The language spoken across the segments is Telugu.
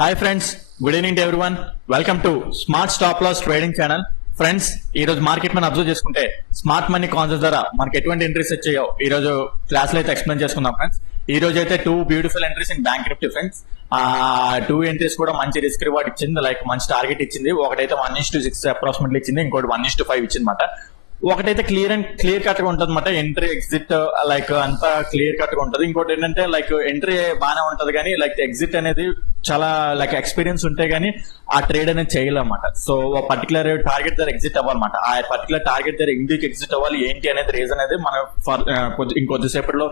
Hi friends, good evening to everyone. Welcome to smart stop loss trading channel. Friends, ఈ రోజు మార్కెట్ మనం అబ్జర్వ్ చేసుకుంటే స్మార్ట్ మనీ కాన్సెప్ట్ ద్వారా మనకి ఎటువంటి ఎంట్రీస్ వచ్చాయో ఈ రోజు క్లాస్ లో అయితే ఎక్స్ప్లెయిన్ చేసుకుందాం ఫ్రెండ్స్. ఈ రోజు అయితే 2 beautiful entries in bank Nifty friends. ఆ 2 ఎంట్రీస్ కూడా మంచి రిస్క్ రివార్డ్ ఇచ్చింది, లైక్ మంచి టార్గెట్ ఇచ్చింది. ఒకటైతే 1:6 అప్రాక్సిమేట్లీ ఇచ్చింది, ఇంకోటి 1:5 ఇచ్చింది అనమాట. ఒకటైతే క్లియర్ కట్ గా ఉంటుంది అనమాట. ఎంట్రీ ఎగ్జిట్ లైక్ అంతా క్లియర్ కట్ గా ఉంటుంది. ఇంకోటి ఏంటంటే లైక్ ఎంట్రీ బాగానే ఉంటది కానీ లైక్ ఎగ్జిట్ అనేది చాలా లైక్ ఎక్స్పీరియన్స్ ఉంటే గానీ ఆ ట్రేడ్ అనేది చేయలేమన్నమాట. సో పర్టికులర్ టార్గెట్ దగ్గర ఎగ్జిట్ అవ్వాలన్నమాట. ఆ పర్టికులర్ టార్గెట్ దగ్గర ఎందుకు ఎగ్జిట్ అవ్వాలి ఏంటి అనేది రీజన్ అనేది మనం ఇంకొద్దిసేపట్లో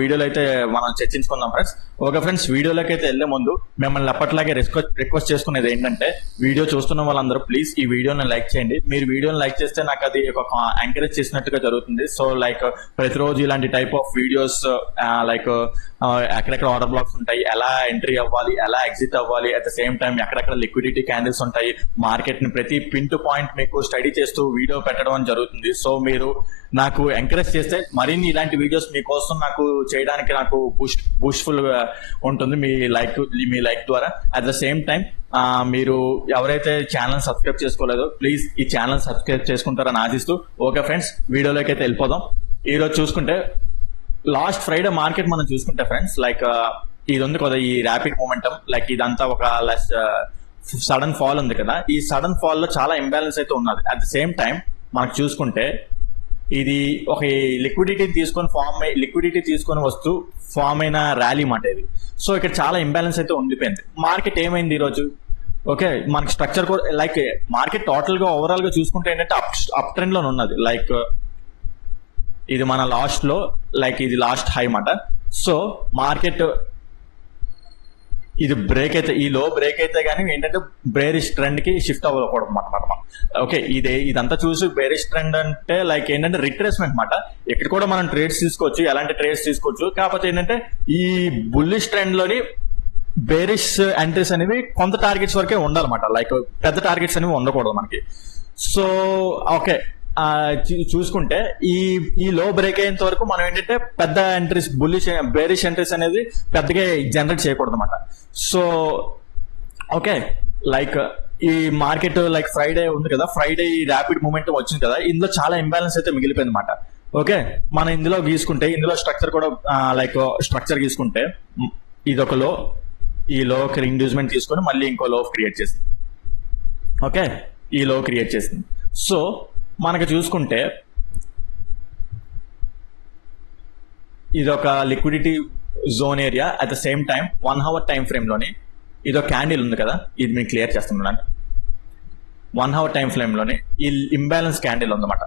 వీడియోలో అయితే మనం చర్చించుకుందాం ఫ్రెండ్స్. ఓకే ఫ్రెండ్స్, వీడియోలోకి అయితే వెళ్లే ముందు మిమ్మల్ని అప్పట్లాగే రిక్వెస్ట్ చేసుకునేది ఏంటంటే వీడియో చూస్తున్న వాళ్ళందరూ ప్లీజ్ ఈ వీడియోని లైక్ చేయండి. మీరు వీడియోని లైక్ చేస్తే నాకు అది ఒక ఎంకరేజ్ చేసినట్టుగా జరుగుతుంది. సో లైక్ ప్రతిరోజు ఇలాంటి టైప్ ఆఫ్ వీడియోస్ లైక్ ఎక్కడెక్కడ ఆర్డర్ బ్లాక్స్ ఉంటాయి, ఎలా ఎంట్రీ అవ్వాలి, ఎలా ఎగ్జిట్ అవ్వాలి, అట్ ద సేమ్ టైం ఎక్కడెక్కడ లిక్విడిటీ క్యాండిల్స్ ఉంటాయి, మార్కెట్ ని ప్రతి పిన్ టు పాయింట్ మీకు స్టడీ చేస్తూ వీడియో పెట్టడం జరుగుతుంది. సో మీరు నాకు ఎంకరేజ్ చేస్తే మరిన్ని ఇలాంటి వీడియోస్ మీకోసం నాకు చేయడానికి నాకు బూస్ట్ఫుల్ గా ఉంటుంది మీ లైక్ ద్వారా. అట్ ద సేమ్ టైం మీరు ఎవరైతే ఛానల్ సబ్స్క్రైబ్ చేసుకోలేదో ప్లీజ్ ఈ ఛానల్ సబ్స్క్రైబ్ చేసుకుంటారని ఆశిస్తూ ఓకే ఫ్రెండ్స్, వీడియోలోకి అయితే వెళ్ళిపోదాం. ఈ రోజు చూసుకుంటే లాస్ట్ ఫ్రైడే మార్కెట్ మనం చూసుకుంటే ఫ్రెండ్స్ లైక్ ఇది ఉంది కదా, ఈ ర్యాపిడ్ మూమెంటం, లైక్ ఇదంతా ఒక సడన్ ఫాల్ ఉంది కదా. ఈ సడన్ ఫాల్ లో చాలా ఇంబ్యాలెన్స్ అయితే ఉన్నది. అట్ ద సేమ్ టైం మనకు చూసుకుంటే ఇది ఒక లిక్విడిటీ తీసుకొని వస్తూ ఫామ్ అయిన ర్యాలీ మాట ఇది. సో ఇక్కడ చాలా ఇంబ్యాలెన్స్ అయితే ఉండిపోయింది. మార్కెట్ ఏమైంది ఈ రోజు? ఓకే, మనకి స్ట్రక్చర్ కూడా లైక్ మార్కెట్ టోటల్ గా ఓవరాల్ గా చూసుకుంటే ఏంటంటే అప్ ట్రెండ్ లో ఉన్నది. లైక్ ఇది మన లాస్ట్ లో లైక్ ఇది లాస్ట్ హై మాట. సో మార్కెట్ ఇది బ్రేక్ అయితే ఈ లో బ్రేక్ అయితే కానీ ఏంటంటే బేరిష్ ట్రెండ్ కి షిఫ్ట్ అవ్వకూడదు అనమాట. ఓకే, ఇదంతా చూసి బేరిష్ ట్రెండ్ అంటే లైక్ ఏంటంటే రిట్రేస్మెంట్ మాట. ఇక్కడ కూడా మనం ట్రేడ్స్ తీసుకోవచ్చు, ఎలాంటి ట్రేడ్స్ తీసుకోవచ్చు. కాకపోతే ఏంటంటే ఈ బుల్లిష్ ట్రెండ్ లోని బేరిష్ ఎంట్రీస్ అనేవి కొంత టార్గెట్స్ వరకే ఉండాలన్నమాట. లైక్ పెద్ద టార్గెట్స్ అనేవి ఉండకూడదు మనకి. సో ఓకే, చూసుకుంటే ఈ లో బ్రేక్ అయ్యేంత వరకు మనం ఏంటంటే పెద్ద ఎంట్రీస్ బేరిష్ ఎంట్రీస్ అనేది పెద్దగా జనరేట్ చేయకూడదు అనమాట. సో ఓకే, లైక్ ఈ మార్కెట్ లైక్ ఫ్రైడే ఉంది కదా, ఫ్రైడే ఈ ర్యాపిడ్ మూమెంట్ వచ్చింది కదా, ఇందులో చాలా ఇంబ్యాలెన్స్ అయితే మిగిలిపోయింది అనమాట. ఓకే, మనం ఇందులో స్ట్రక్చర్ కూడా లైక్ స్ట్రక్చర్ గీసుకుంటే ఇది ఒక లో, ఈ లో ఇండ్యూస్మెంట్ తీసుకొని మళ్ళీ ఇంకో లో క్రియేట్ చేసింది. ఓకే, ఈ లో క్రియేట్ చేసింది. సో మనకు చూసుకుంటే ఇది ఒక liquidity zone area. At the same time 1 hour time frame లోని ఇది ఒక క్యాండిల్ ఉంది కదా, ఇది మీకు క్లియర్ చేస్తున్నాను. 1 hour టైం ఫ్రేమ్ లోని ఈ ఇంబ్యాలెన్స్ క్యాండిల్ ఉందన్నమాట.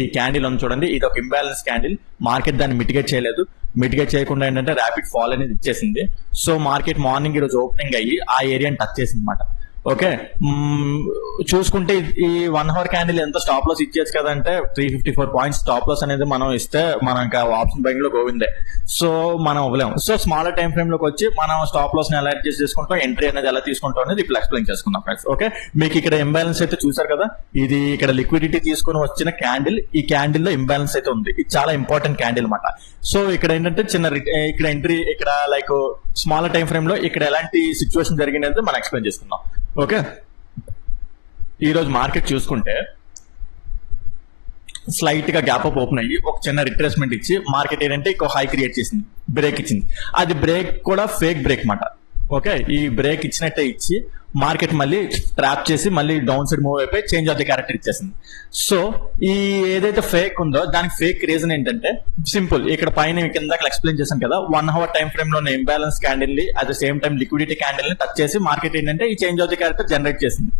ఈ క్యాండిల్ ఉంది చూడండి, ఇది ఒక ఇంబ్యాలెన్స్ క్యాండిల్. మార్కెట్ దాన్ని మిటిగేట్ చేయలేదు. మిటిగేట్ చేయకుండా ఏంటంటే ర్యాపిడ్ ఫాల్ అనేది ఇచ్చేసింది. సో మార్కెట్ మార్నింగ్ ఈ రోజు ఓపెనింగ్ అయ్యి ఆ ఏరియాని టచ్ చేసింది అనమాట. ఓకే, చూసుకుంటే ఈ 1 hour క్యాండిల్ ఎంత స్టాప్ లాస్ ఇచ్చేది కదంటే 354 పాయింట్స్ స్టాప్ లాస్ అనేది మనం ఇస్తే మనం ఇంకా ఆప్షన్ బయింగ్ లో గోవిందే. సో మనం ఇవ్వలేము. సో స్మాలర్ టైం ఫ్రేమ్ లోకి వచ్చి మనం స్టాప్ లాస్ ని ఎలా అడ్జస్ట్ చేసుకుంటాం, ఎంట్రీ అనేది ఎలా తీసుకుంటాం అనేది ఇప్పుడు ఎక్స్ప్లెయిన్ చేసుకుందాం ఫ్రెండ్స్. ఓకే, మీకు ఇక్కడ ఇంబ్యాలెన్స్ అయితే చూసారు కదా, ఇది ఇక్కడ లిక్విడిటీ తీసుకుని వచ్చిన క్యాండిల్. ఈ క్యాండిల్ లో ఇంబ్యాలెన్స్ అయితే ఉంది. ఇది చాలా ఇంపార్టెంట్ క్యాండిల్ అనమాట. సో ఇక్కడ ఏంటంటే ఇక్కడ ఎంట్రీ ఇక్కడ లైక్ స్మాలర్ టైం ఫ్రేమ్ లో ఇక్కడ ఎలాంటి సిచ్యువేషన్ జరిగింది మనం ఎక్స్ప్లెయిన్ చేసుకుందాం. ఓకే, ఈ రోజు మార్కెట్ చూసుకుంటే స్లైట్ గా గ్యాప్ అప్ ఓపెన్ అయ్యి ఒక చిన్న రిట్రేస్మెంట్ ఇచ్చి మార్కెట్ ఏంటంటే ఇంకో హై క్రియేట్ చేసింది, బ్రేక్ ఇచ్చింది. అది బ్రేక్ కూడా ఫేక్ బ్రేక్ మాట. ఓకే, ఈ బ్రేక్ ఇచ్చినట్టే ఇచ్చి మార్కెట్ మళ్ళీ ట్రాప్ చేసి మళ్ళీ డౌన్ సైడ్ మూవ్ అయిపోయి చేంజ్ ఆఫ్ ది క్యారెక్టర్ ఇచ్చేసింది. సో ఈ ఏదైతే ఫేక్ ఉందో దానికి ఫేక్ రీజన్ ఏంటంటే సింపుల్. ఇక్కడ పైన కింద ఎక్స్ప్లెయిన్ చేశాను కదా, 1 hour టైం ఫ్రేమ్ లో ఇంబ్యాలెన్స్ క్యాండిల్ ని at the same time liquidity candle ని టచ్ చేసి మార్కెట్ ఏంటంటే ఈ change of the character generate చేసింది.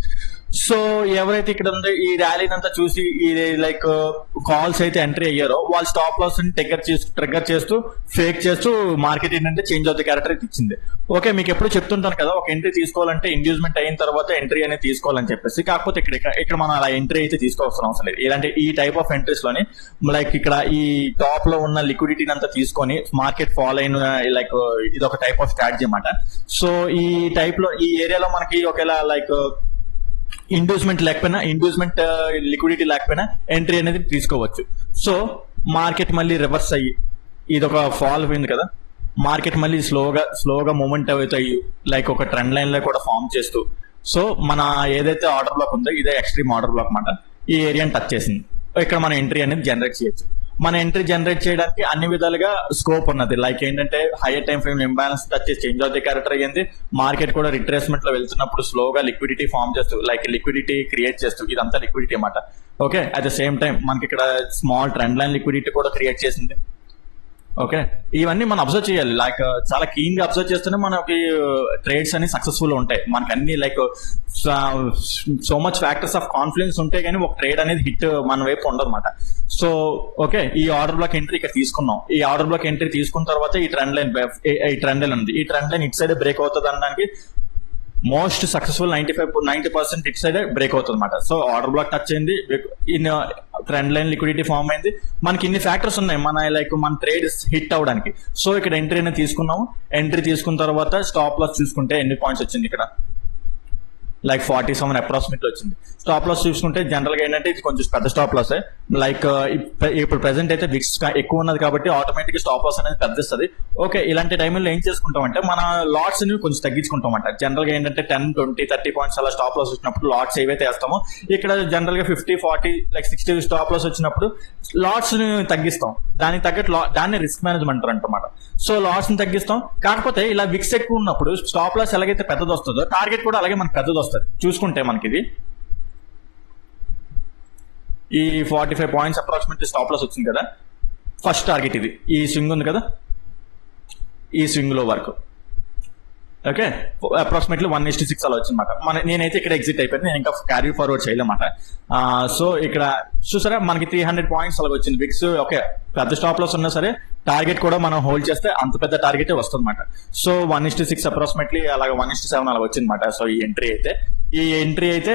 సో ఎవరైతే ఇక్కడ ఉందో ఈ ర్యాలీని అంతా చూసి ఈ లైక్ కాల్స్ అయితే ఎంట్రీ అయ్యారో వాళ్ళు స్టాప్ లాస్ ని ట్రిగ్గర్ చేస్తూ ఫేక్ చేస్తూ మార్కెట్ ఏంటంటే చేంజ్ ఆఫ్ ది క్యారెక్టర్ ఇచ్చింది. ఓకే, మీకు ఎప్పుడు చెప్తుంటాను కదా, ఒక ఎంట్రీ తీసుకోవాలంటే ఇండ్యూస్మెంట్ అయిన తర్వాత ఎంట్రీ అనేది తీసుకోవాలని చెప్పేసి. కాకపోతే ఇక్కడ మనం అలా ఎంట్రీ అయితే తీసుకోవాల్సిన అవసరం లేదు. ఇలాంటి ఈ టైప్ ఆఫ్ ఎంట్రీస్ లోని లైక్ ఇక్కడ ఈ టాప్ లో ఉన్న లిక్విడిటీని అంతా తీసుకొని మార్కెట్ ఫాల్ అయిన లైక్ ఇది ఒక టైప్ ఆఫ్ స్ట్రాటజీ అన్నమాట. సో ఈ టైప్ లో ఈ ఏరియాలో మనకి ఒకేలా లైక్ ఇండ్యూస్మెంట్ లిక్విడిటీ లేకపోయినా ఎంట్రీ అనేది తీసుకోవచ్చు. సో మార్కెట్ మళ్ళీ రివర్స్ అయ్యి ఇది ఒక ఫాల్ పోయింది కదా, మార్కెట్ మళ్ళీ స్లోగా మూమెంట్ అవుతాయి, లైక్ ఒక ట్రెండ్ లైన్ లో కూడా ఫామ్ చేస్తూ. సో మన ఏదైతే ఆర్డర్ బ్లాక్ ఉందో ఇదే ఎక్స్ట్రీమ్ ఆర్డర్ బ్లాక్ అన్నమాట. ఈ ఏరియాని టచ్ చేసింది, ఇక్కడ మన ఎంట్రీ అనేది జనరేట్ చేయొచ్చు. మన ఎంట్రీ జనరేట్ చేయడానికి అన్ని విధాలుగా స్కోప్ ఉన్నది. లైక్ ఏంటంటే hire time frame imbalance touch చేసి చేంజ్ ఆఫ్ ది క్యారెక్టర్ అయ్యింది. మార్కెట్ కూడా రిట్రేస్మెంట్ లో వెళ్తున్నప్పుడు స్లోగా లిక్విడిటీ ఫామ్ చేస్తూ, లైక్ లిక్విడిటీ క్రియేట్ చేస్తూ, ఇదంతా లిక్విడిటీ అన్నమాట. Okay, at the same time మనకి ఇక్కడ స్మాల్ ట్రెండ్ లైన్ లిక్విడిటీ కూడా క్రియేట్ చేసింది. ఓకే, ఇవన్నీ మనం అబ్జర్వ్ చేయాలి, లైక్ చాలా కీన్ గా అబ్జర్వ్ చేస్తేనే మనకి ట్రేడ్స్ అన్ని సక్సెస్ఫుల్ ఉంటాయి. మనకి అన్ని like so much factors of confidence ఉంటాయి, కానీ ఒక ట్రేడ్ అనేది హిట్ మన వైపు ఉండదు అనమాట. సో ఓకే, ఈ ఆర్డర్ బ్లాక్ ఎంట్రీ ఇక్కడ తీసుకున్నాం. ఈ ఆర్డర్ బ్లాక్ ఎంట్రీ తీసుకున్న తర్వాత ఈ ట్రెండ్ లైన్ ఉంది. ఈ trend line it side break అవుతుంది అనడానికి most successful 90% it side break అవుతుంది అనమాట. సో ఆర్డర్ బ్లాక్ టచ్ అయింది, ట్రెండ్ లైన్ లిక్విడిటీ ఫామ్ అయింది. మనకి ఇన్ని ఫ్యాక్టర్స్ ఉన్నాయి మన ట్రేడ్ హిట్ అవడానికి. సో ఇక్కడ ఎంట్రీ అనేది తీసుకున్నాము. ఎంట్రీ తీసుకున్న తర్వాత స్టాప్ లాస్ చూసుకుంటే ఎన్ని పాయింట్స్ వచ్చింది ఇక్కడ, లైక్ 47 అప్రాక్సిమేట్ వచ్చింది. స్టాప్ లాస్ చూసుకుంటే జనరల్ గా ఏంటంటే ఇది కొంచెం పెద్ద స్టాప్ లాస్. లైక్ ఇప్పుడు ప్రెసెంట్ అయితే విక్స్ ఎక్కువ ఉన్నది కాబట్టి ఆటోమేటిక్ స్టాప్ లాస్ అనేది పెద్దస్తుంది. ఓకే, ఇలాంటి టైంలో ఏం చేసుకుంటాం అంటే మన లాట్స్ ని కొంచెం తగ్గించుకుంటాం అంట. జనరల్ గా ఏంటంటే 10, 20, 30 పాయింట్స్ అలా స్టాప్ లాస్ వచ్చినప్పుడు లాట్స్ ఏవైతే వేస్తామో ఇక్కడ జనరల్ గా 50, 40, లైక్ 60 స్టాప్ లాస్ వచ్చినప్పుడు లాట్స్ ని తగ్గిస్తాం. దానికి తగ్గట్టు దాన్ని రిస్క్ మేనేజ్మెంట్ అంటారన్నమాట. సో లాట్స్ ని తగ్గిస్తాం. కాకపోతే ఇలా విక్స్ ఎక్కువ ఉన్నప్పుడు స్టాప్ లాస్ ఎలాగైతే పెద్దది వస్తుందో టార్గెట్ కూడా అలాగే మనకి పెద్దది వస్తుంది. చూసుకుంటే మనకి ఇది ఈ 45 పాయింట్స్ అప్రాక్సిమేట్లీ స్టాప్ లాస్ వచ్చింది కదా. ఫస్ట్ టార్గెట్ ఇది, ఈ స్వింగ్ ఉంది కదా, ఈ స్వింగ్ లో వరకు. ఓకే, అప్రాక్సిమేట్లీ 1:6 అలా వచ్చిందన్నమాట. నేనైతే ఇక్కడ ఎగ్జిట్ అయిపోయింది, నేను ఇంకా క్యారీ ఫార్వర్డ్ చేయలేమాట. సో ఇక్కడ చూసారా మనకి 300 పాయింట్స్ అలాగ వచ్చింది విక్స్. ఓకే, పెద్ద స్టాప్ లాస్ ఉన్నా సరే టార్గెట్ కూడా మనం హోల్డ్ చేస్తే అంత పెద్ద టార్గెటే వస్తుంది అనమాట. సో 1:6 అప్రాక్సిమేట్లీ అలాగే 1:7 అలా వచ్చింది అనమాట. సో ఈ ఎంట్రీ అయితే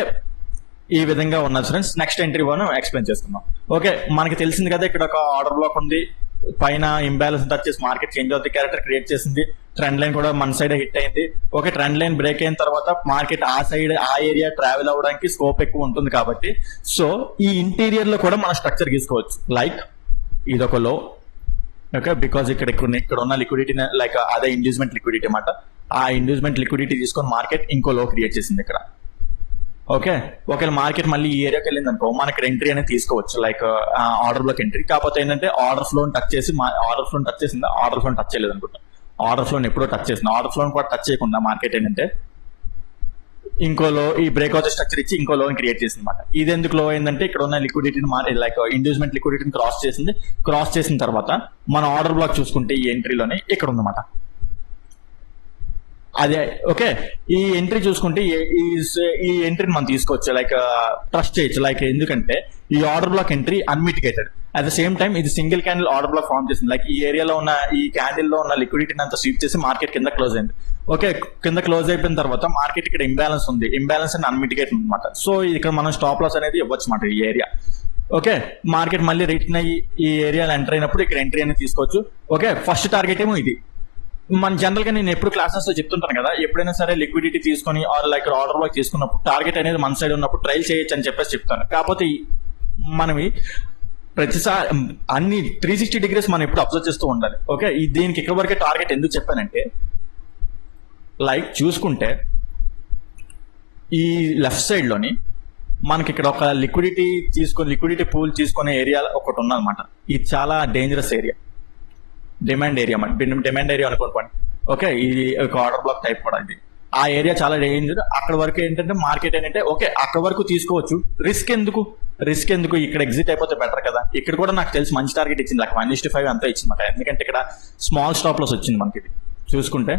ఈ విధంగా ఉన్నది ఫ్రెండ్స్. నెక్స్ట్ ఎంట్రీ మనం ఎక్స్ప్లెయిన్ చేసుకుందాం. ఓకే, మనకి తెలిసింది కదా ఇక్కడ ఒక ఆర్డర్ బ్లాక్ ఉంది, పైన ఇంబ్యాలెన్స్ టచ్ చేసి market change of the character create చేసింది. ట్రెండ్ లైన్ కూడా మన సైడ్ హిట్ అయింది. ఓకే, ట్రెండ్ లైన్ బ్రేక్ అయిన తర్వాత మార్కెట్ ఆ ఏరియా ట్రావెల్ అవ్వడానికి స్కోప్ ఎక్కువ ఉంటుంది కాబట్టి సో ఈ ఇంటీరియర్ లో కూడా మనం స్ట్రక్చర్ గీసుకోవచ్చు. లైక్ ఇదొక లో. ఓకే, బికాస్ ఇక్కడ ఉన్న లిక్విడిటీ లైక్ అదే ఇండ్యూస్మెంట్ లిక్విడిటీ అన్నమాట. ఆ ఇండ్యూస్మెంట్ లిక్విడిటీ తీసుకొని మార్కెట్ ఇంకో లో క్రియేట్ చేసింది ఇక్కడ. ఓకే, ఒకవేళ మార్కెట్ మళ్ళీ ఈ ఏరియాకి వెళ్ళింది అనుకో మనం ఇక్కడ ఎంట్రీ అనేది తీసుకోవచ్చు, లైక్ ఆర్డర్ బ్లాక్ ఎంట్రీ. కాకపోతే ఏంటంటే ఆర్డర్ ఫ్లో టచ్ చేసింది, ఆర్డర్ ఫ్లో టచ్ చేయలేదు అనుకుంటా. ఆర్డర్ ఫ్లో ఎప్పుడో టచ్ చేసింది. ఆర్డర్ ఫ్లో కూడా టచ్ చేయకుండా మార్కెట్ ఏంటంటే ఇంకో లో ఈ బ్రేక్అవుట్ స్ట్రక్చర్ ఇచ్చి ఇంకో లోన్ క్రియేట్ చేసింది అనమాట. ఇది ఎందుకు లో అయిందంటే ఇక్కడ ఉన్న లిక్విడిటీని లైక్ ఇండ్యూస్మెంట్ లిక్విడిటీని క్రాస్ చేసింది. క్రాస్ చేసిన తర్వాత మన ఆర్డర్ బ్లాక్ చూసుకుంటే ఈ ఎంట్రీలోనే ఇక్కడ ఉందన్నమాట. అదే ఓకే, ఈ ఎంట్రీ చూసుకుంటే ఈ ఎంట్రీని మనం తీసుకోవచ్చు, లైక్ ట్రస్ట్ చేయొచ్చు. లైక్ ఎందుకంటే ఈ order block entry unmitigated. At the same time ఇది single candle order block form చేసింది. లైక్ ఈ ఏరియాలో ఉన్న ఈ క్యాండిల్ లో ఉన్న లిక్విడిటీని అంతా స్వీప్ చేసి మార్కెట్ కింద క్లోజ్ అయింది. ఓకే, కింద క్లోజ్ అయిపోయిన తర్వాత మార్కెట్ ఇక్కడ ఇంబ్యాలెన్స్ ఉంది, ఇంబ్యాలెన్స్ అని అన్మిటిగేటెడ్ అనమాట. సో ఇక్కడ మనం స్టాప్ లాస్ అనేది ఇవ్వచ్చు అనమాట ఈ ఏరియా. ఓకే, మార్కెట్ మళ్ళీ రిటర్న్ అయ్యి ఈ ఏరియాలో ఎంటర్ అయినప్పుడు ఇక్కడ ఎంట్రీ అనేది తీసుకోవచ్చు. ఓకే, ఫస్ట్ టార్గెట్ ఏమో ఇది. మన జనరల్ గా నేను ఎప్పుడు క్లాసెస్ లో చెప్తుంటాను కదా, ఎప్పుడైనా సరే లిక్విడిటీ తీసుకొని ఆర్ లైక్ ఆర్డర్ బ్లాక్ తీసుకున్నప్పుడు టార్గెట్ అనేది మన సైడ్ ఉన్నప్పుడు ట్రైల్ చేయొచ్చు అని చెప్పేసి చెప్తాను. కాకపోతే మనవి ప్రతిసారి అన్ని 360 డిగ్రీస్ మనం ఎప్పుడు అబ్జర్వ్ చేస్తూ ఉండాలి. ఓకే, దీనికి ఇక్కడ వరకే టార్గెట్ ఎందుకు చెప్పానంటే లైక్ చూసుకుంటే ఈ లెఫ్ట్ సైడ్ లోని మనకి ఇక్కడ ఒక లిక్విడిటీ పూల్ తీసుకునే ఏరియా ఒకటి ఉందన్నమాట. ఇది చాలా డేంజరస్ ఏరియా, డిమాండ్ ఏరియా అనుకోండి. ఓకే, ఇది ఒక ఆర్డర్ బ్లాక్ టైప్ కూడా ఇది. ఆ ఏరియా చాలా డేంజర్. అక్కడ వరకు ఏంటంటే మార్కెట్ ఏంటంటే ఓకే అక్కడ వరకు తీసుకోవచ్చు, రిస్క్ ఎందుకు ఇక్కడ ఎగ్జిట్ అయిపోతే బెటర్ కదా. ఇక్కడ కూడా నాకు తెలిసి మంచి టార్గెట్ ఇచ్చింది, లైక్ 1:5 అంతా ఇచ్చింది. ఎందుకంటే ఇక్కడ స్మాల్ స్టాప్ లాస్ వచ్చింది మనకి. ఇది చూసుకుంటే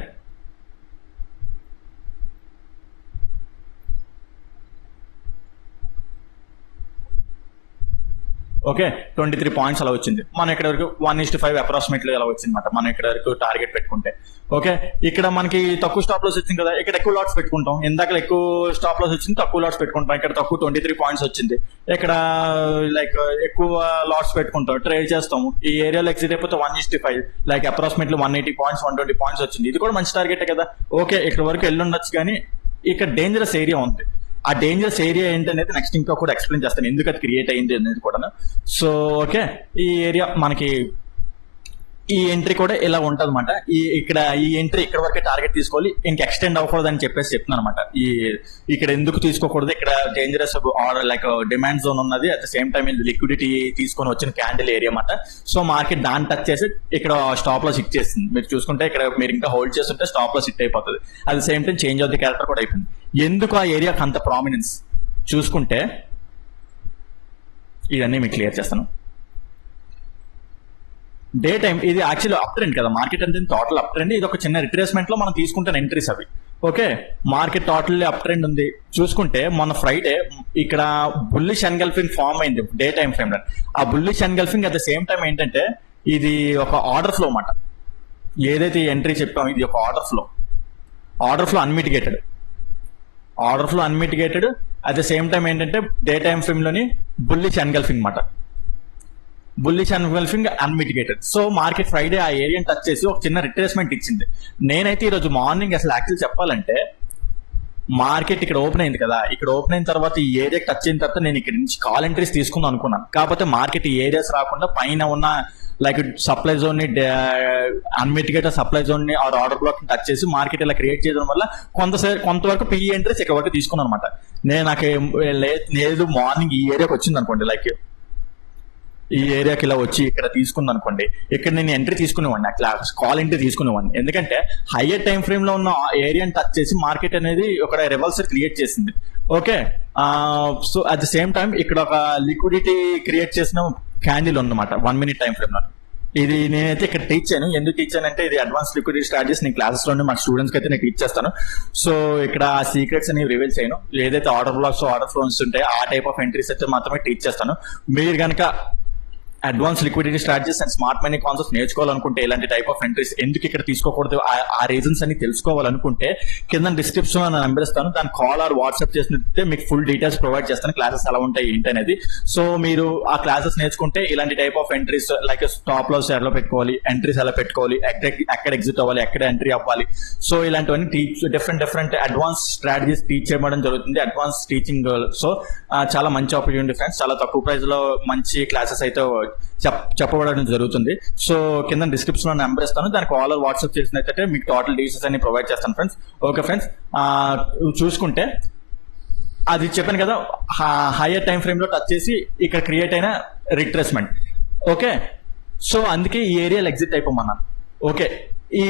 ఓకే 23 పాయింట్స్ అలా వచ్చింది. మనం ఇక్కడ వరకు 1:5 అప్రాక్సిమేట్లీ అలా వచ్చింది అనమాట. మనం ఇక్కడ వరకు టార్గెట్ పెట్టుకుంటే ఓకే, ఇక్కడ మనకి తక్కువ స్టాప్ లాస్ వచ్చింది కదా, ఇక్కడ ఎక్కువ లాట్స్ పెట్టుకుంటాం. ఇందాక ఎక్కువ స్టాప్ లాస్ వచ్చింది, తక్కువ లాట్స్ పెట్టుకుంటాం. ఇక్కడ తక్కువ 23 పాయింట్స్ వచ్చింది, ఇక్కడ లైక్ ఎక్కువ లాట్స్ పెట్టుకుంటాం, ట్రేడ్ చేస్తాము. ఈ ఏరియాలో ఎగ్జిట్ అయిపోతే 1:5 లైక్ అప్రాక్సిమేట్లీ 180 పాయింట్స్ 120 పాయింట్స్ వచ్చింది. ఇది కూడా మంచి టార్గెటే కదా. ఓకే, ఇక్కడ వరకు వెళ్ళి ఉండొచ్చు, కానీ ఇక్కడ డేంజరస్ ఏరియా ఉంది. ఆ డేంజరస్ ఏరియా ఏంటనేది నెక్స్ట్ ఇంకా కూడా ఎక్స్ప్లెయిన్ చేస్తాను, ఎందుకు అది క్రియేట్ అయింది అనేది కూడా. సో ఓకే, ఈ ఏరియా మనకి ఈ ఎంట్రీ కూడా ఇలా ఉంటది అనమాట. ఈ ఎంట్రీ ఇక్కడ వరకే టార్గెట్ తీసుకోవాలి, ఇంక ఎక్స్టెండ్ అవ్వకూడదు అని చెప్పేసి చెప్తున్నాను అనమాట. ఇక్కడ ఎందుకు తీసుకోకూడదు, ఇక్కడ dangerous order like demand zone ఉన్నది, at the same time liquidity తీసుకొని వచ్చిన క్యాండిల్ ఏరియా అనమాట. సో మార్కెట్ దాన్ని టచ్ చేసి ఇక్కడ స్టాప్ లాస్ హిట్ చేస్తుంది. మీరు చూసుకుంటే ఇక్కడ మీరు ఇంకా హోల్డ్ చేస్తుంటే స్టాప్ లాస్ హిట్ అయిపోతుంది. At the same time change of the character కూడా అయిపోయింది. ఎందుకు ఆ ఏరియాకి అంత ప్రామినెన్స్ చూసుకుంటే ఇవన్నీ మీకు క్లియర్ చేస్తాను. డే టైం ఇది యాక్చువల్లీ అప్ ట్రెండ్ కదా, మార్కెట్ అంటే టోటల్ అప్ ట్రెండ్. ఇది ఒక చిన్న రిట్రేస్మెంట్ లో మనం తీసుకుంటాం ఎంట్రీస్ అవి. Okay, market total up trend ఉంది. చూసుకుంటే మొన్న ఫ్రైడే ఇక్కడ బుల్లిష్ ఎన్గల్ఫింగ్ ఫామ్ అయింది డే టైం ఫ్రేమ్ లో. ఆ bullish engulfing at the same time ఏంటంటే ఇది ఒక ఆర్డర్ ఫ్లో అన్నమాట. ఏదైతే ఎంట్రీ చెప్పామో ఇది ఒక order flow unmitigated at the same time ఏంటంటే డే టైం ఫ్రేమ్ లోని బుల్లిష్ ఎన్గల్ఫింగ్ అన్నమాట. Bullish engulfing unmitigated. So market Friday ఆ ఏరియాని టచ్ చేసి ఒక చిన్న రిట్రేస్మెంట్ ఇచ్చింది. నేనైతే ఈరోజు మార్నింగ్ అసలు యాక్చువల్ చెప్పాలంటే మార్కెట్ ఇక్కడ ఓపెన్ అయింది కదా, ఇక్కడ ఓపెన్ అయిన తర్వాత ఈ ఏరియా టచ్ అయిన తర్వాత నేను ఇక్కడ నుంచి కాల్ ఎంట్రీస్ తీసుకుందాం అనుకున్నాను. కాకపోతే మార్కెట్ ఈ ఏరియాస్ రాకుండా పైన ఉన్న లైక్ సప్లై జోన్ ని అన్మిటిగేటెడ్ సప్లై జోన్ ని ఆర్డర్ బ్లాక్ ని టచ్ చేసి మార్కెట్ ఇలా క్రియేట్ చేయడం వల్ల కొంతవరకు పిఈ ఎంట్రీస్ ఇక్కడ వరకు తీసుకున్నాను అనమాట. నాకు లేదు మార్నింగ్ ఈ ఏరియాకి వచ్చింది అనుకోండి, లైక్ ఈ ఏరియాకి ఇలా వచ్చి ఇక్కడ తీసుకుంది అనుకోండి, ఇక్కడ నేను ఎంట్రీ తీసుకునేవాడిని, అట్లా కాల్ ఎంట్రీ తీసుకునేవాడిని. ఎందుకంటే హయ్యర్ టైం ఫ్రేమ్ లో ఉన్న ఏరియాని టచ్ చేసి మార్కెట్ అనేది ఒక రివల్సర్ క్రియేట్ చేసింది. Okay, so at the same time ఇక్కడ ఒక లిక్విడిటీ క్రియేట్ చేసిన క్యాండిల్ ఉందన్నమాట 1 minute టైం ఫ్రేమ్ లో. ఇది నేనైతే ఇక్కడ టీచ్ చేయను. ఎందుకు టీచ్ అంటే ఇది అడ్వాన్స్ లిక్విడిటీ స్ట్రాటజీస్ నేను క్లాసెస్ లోనే మా స్టూడెంట్స్ కి అయితే నేను టీచ్ చేస్తాను. సో ఇక్కడ ఆ సీక్రెట్స్ అనేవి రివీల్ చేయను. ఏదైతే ఆర్డర్ బ్లాక్స్ ఆర్డర్ ఫ్లోన్స్ ఉంటాయి ఆ టైప్ ఆఫ్ ఎంట్రీస్ అయితే మాత్రమే టీచ్ చేస్తాను. మీరు కనుక advance liquidity strategies and smart money concepts నేర్చుకోవాలనుకుంటే, ఇలాంటి టైప్ ఆఫ్ ఎంట్రీస్ ఎందుకు ఇక్కడ తీసుకోకూడదు ఆ రీజన్స్ అని తెలుసుకోవాలనుకుంటే కింద డిస్క్రిప్షన్ లో నేను నెంబర్ ఇస్తాను, దాన్ని కాల్ ఆర్ వాట్సాప్ చేసినట్టే మీకు ఫుల్ డీటెయిల్స్ ప్రొవైడ్ చేస్తాను, క్లాసెస్ ఎలా ఉంటాయి ఏంటి అనేది. సో మీరు ఆ క్లాసెస్ నేర్చుకుంటే ఇలాంటి type of entries like stop loss ఎలా పెట్టుకోవాలి, ఎంట్రీస్ ఎలా పెట్టుకోవాలి, ఎక్కడ ఎగ్జిట్ అవ్వాలి, ఎక్కడ ఎంట్రీ అవ్వాలి, సో ఇలాంటివన్నీ డిఫరెంట్ అడ్వాన్స్ స్ట్రాటజీస్ టీచ్ చేయడం జరుగుతుంది, అడ్వాన్స్ టీచింగ్. సో చాలా మంచి ఆపర్చునిటీ ఫ్రెండ్స్, చాలా తక్కువ ప్రైస్ లో మంచి క్లాసెస్ అయితే చెప్పబడడం జరుగుతుంది. సో కింద డిస్క్రిప్షన్ లో నెంబర్ ఇస్తాను, దానికి కాల్ వాట్సాప్ చేసినట్లయితే మీకు టోటల్ డీటెయిల్స్ అన్ని ప్రొవైడ్ చేస్తాను ఫ్రెండ్స్. ఓకే ఫ్రెండ్స్, చూసుకుంటే అది చెప్పాను కదా, హైయర్ టైం ఫ్రేమ్ లో టచ్ చేసి ఇక్కడ క్రియేట్ అయిన రిట్రేస్మెంట్. ఓకే, సో అందుకే ఈ ఏరియాలో ఎగ్జిట్ అయిపోమన్నాను. ఓకే, ఈ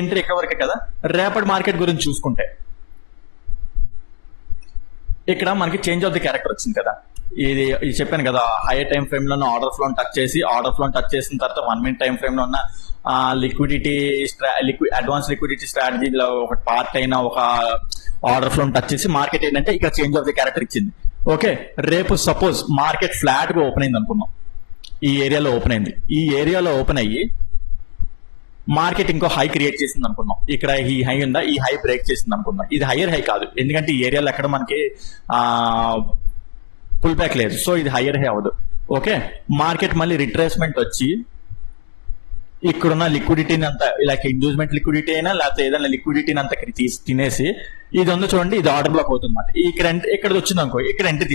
ఎంట్రీ ఎక్కడ వరకే కదా. రేపటి మార్కెట్ గురించి చూసుకుంటే ఇక్కడ మనకి చేంజ్ ఆఫ్ ది క్యారెక్టర్ వచ్చింది కదా. ఇది చెప్పాను కదా, హైయర్ టైం ఫ్రేమ్ లో ఆర్డర్ ఫ్లో టచ్ చేసిన తర్వాత 1 minute టైం ఫ్రేమ్ లో ఉన్న అడ్వాన్స్ లిక్విడిటీ స్ట్రాటజీలో ఒక పార్ట్ అయిన ఒక ఆర్డర్ ఫ్లో టచ్ చేసి మార్కెట్ ఏంటంటే ఇక్కడ చేంజ్ ఆఫ్ ది క్యారెక్టర్ ఇచ్చింది. ఓకే, రేపు సపోజ్ మార్కెట్ ఫ్లాట్ గా ఓపెన్ అయింది అనుకున్నాం, ఈ ఏరియాలో ఓపెన్ అయ్యి మార్కెట్ ఇంకో హై క్రియేట్ చేసింది అనుకుందాం. ఇక్కడ ఈ హై ఉందా, ఈ హై బ్రేక్ చేసింది అనుకుందాం. ఇది హైయర్ హై కాదు, ఎందుకంటే ఈ ఏరియాలో ఎక్కడ మనకి పుల్ బ్యాక్ లేదు, సో ఇది హైయర్ హై అవ్వదు. ఓకే, మార్కెట్ మళ్ళీ రిట్రేస్మెంట్ వచ్చి ఇక్కడున్న లిక్విడిటీని అంతా లైక్ ఇండ్యూస్మెంట్ లిక్విడిటీ అయినా లేకపోతే ఏదైనా లిక్విడిటీని అంతా తినేసి ఇది ఉందో చూడండి, ఇది ఆర్డర్ బ్లాక్ అవుతుంది అన్నమాట. ఇక్కడ వచ్చింది అనుకో, ఇక్కడ ఎంట్రీ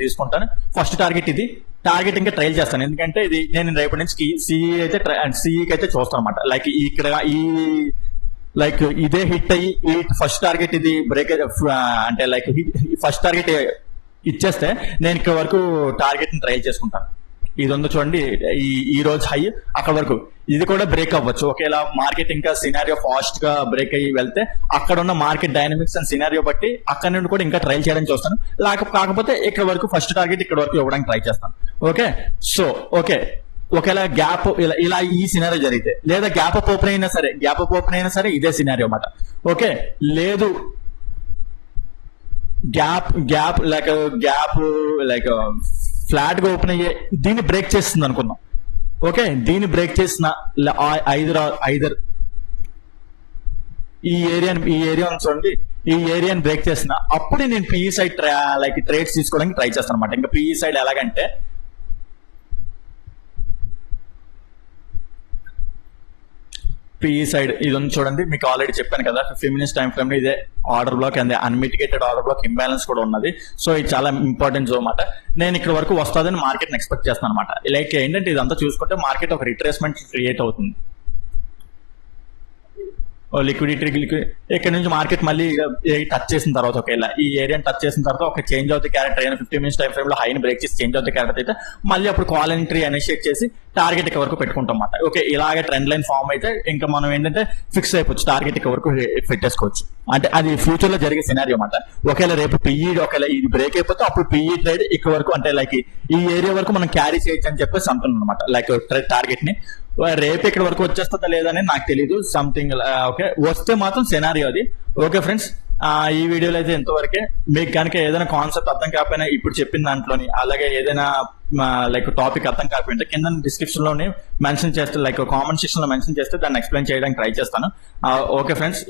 తీసుకుంటాను. ఫస్ట్ టార్గెట్ ఇది, టార్గెట్ ఇంకా ట్రైల్ చేస్తాను, ఎందుకంటే ఇది నేను రేపటి నుంచి సిఈకి అయితే చూస్తాను అనమాట. లైక్ ఇక్కడ లైక్ ఇదే హిట్ అయ్యి ఫస్ట్ టార్గెట్ ఇది బ్రేక్ అంటే లైక్ ఫస్ట్ టార్గెట్ ఇచ్చేస్తే నేను ఇక్కడ వరకు టార్గెట్ ని ట్రైల్ చేసుకుంటాను. ఇది ఉందో చూడండి, ఈ రోజు హై అక్కడ వరకు ఇది కూడా బ్రేక్ అవ్వచ్చు. ఒకేలా మార్కెట్ ఇంకా సినారియో ఫాస్ట్ గా బ్రేక్ అయ్యి వెళ్తే అక్కడ ఉన్న మార్కెట్ డైనమిక్స్ అండ్ సినారియో బట్టి అక్కడ నుండి కూడా ఇంకా ట్రైల్ చేయడానికి చూస్తాను. కాకపోతే ఇక్కడ వరకు ఫస్ట్ టార్గెట్ ఇక్కడ వరకు ఇవ్వడానికి ట్రై చేస్తాను. ఓకే, సో ఒకవేళ గ్యాప్ ఇలా ఈ సినారియో జరిగితే, లేదా గ్యాప్ అప్ ఓపెన్ అయినా సరే ఇదే సినారియో అన్నమాట. ఓకే, లేదు గ్యాప్ లైక్ ఫ్లాట్ గా ఓపెన్ అయ్యే దీన్ని బ్రేక్ చేస్తుంది అనుకుందాం. ఓకే, దీన్ని బ్రేక్ చేసిన ఐదర్ ఈ ఏరియా చూడండి, ఈ ఏరియాని బ్రేక్ చేసిన అప్పుడే నేను పిఈ సైడ్ లైక్ ట్రేడ్స్ తీసుకోవడానికి ట్రై చేస్తాను అనమాట. ఇంకా పిఈ సైడ్ ఎలాగంటే పిఈ సైడ్ ఇది ఉంది చూడండి, మీకు ఆల్రెడీ చెప్పాను కదా 15 minutes టైం ఫ్రేమ్ లో ఇదే order block and unmitigated order block imbalance కూడా ఉన్నది. సో ఇది చాలా ఇంపార్టెంట్ జోన్ అన్నమాట. నేను ఇక్కడ వరకు వస్తుందని మార్కెట్ ఎక్స్పెక్ట్ చేస్తాను అనమాట. లైక్ ఏంటంటే ఇదంతా చూసుకుంటే మార్కెట్ ఒక రిట్రేస్మెంట్ క్రియేట్ అవుతుంది. లిక్విడిటీ ఇక్కడ నుంచి మార్కెట్ మళ్ళీ టచ్ చేసిన తర్వాత ఒకవేళ ఈ ఏరియాని టచ్ చేసిన తర్వాత ఒక చేంజ్ ఆఫ్ ది క్యారెక్టర్ అయినా 15 minutes టైం ఫ్రేమ్ లో హైని బ్రేక్ చేసి చేంజ్ ఆఫ్ ది క్యారెక్టర్ అయితే మళ్ళీ అప్పుడు కాల్ ఎంట్రీ ఇనిషియేట్ చేసి టార్గెట్ ఇక్కడ వరకు పెట్టుకుంటాం అన్నమాట. ఓకే, ఇలాగే ట్రెండ్ లైన్ ఫామ్ అయితే ఇంకా మనం ఏంటంటే ఫిక్స్ అయిపోవచ్చు, టార్గెట్ ఇక్కడ వరకు పెట్టేసుకోవచ్చు. అంటే అది ఫ్యూచర్ లో జరిగే సినారియో అన్నమాట. ఒకవేళ రేపు పిఈ ఒకవేళ ఇది బ్రేక్ అయిపోతే అప్పుడు పిఈ ట్రేడ్ ఇక్కడ వరకు అంటే లైక్ ఈ ఏరియా వరకు మనం క్యారీ చేయొచ్చు అని చెప్పేసి అంటున్నాం అనమాట. లైక్ టార్గెట్ ని రేపు ఇక్కడ వరకు వచ్చేస్తుందా లేదని నాకు తెలియదు. సంథింగ్ ఓకే, వస్తే మాత్రం సినారియో అది. ఓకే ఫ్రెండ్స్, ఈ వీడియోలో అయితే ఎంతవరకే. మీకు కనుక ఏదైనా కాన్సెప్ట్ అర్థం కాకపోయినా ఇప్పుడు చెప్పిన దాంట్లోని, అలాగే ఏదైనా లైక్ టాపిక్ అర్థం కాకపోతే కింద డిస్క్రిప్షన్ లోని మెన్షన్ చేస్తే, లైక్ కామెంట్ సెక్షన్ లో మెన్షన్ చేస్తే దాన్ని ఎక్స్ప్లెయిన్ చేయడానికి ట్రై చేస్తాను. ఓకే ఫ్రెండ్స్,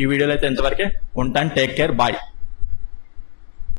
ఈ వీడియోలో అయితే ఎంతవరకే. ఉంటాను. Take care, bye.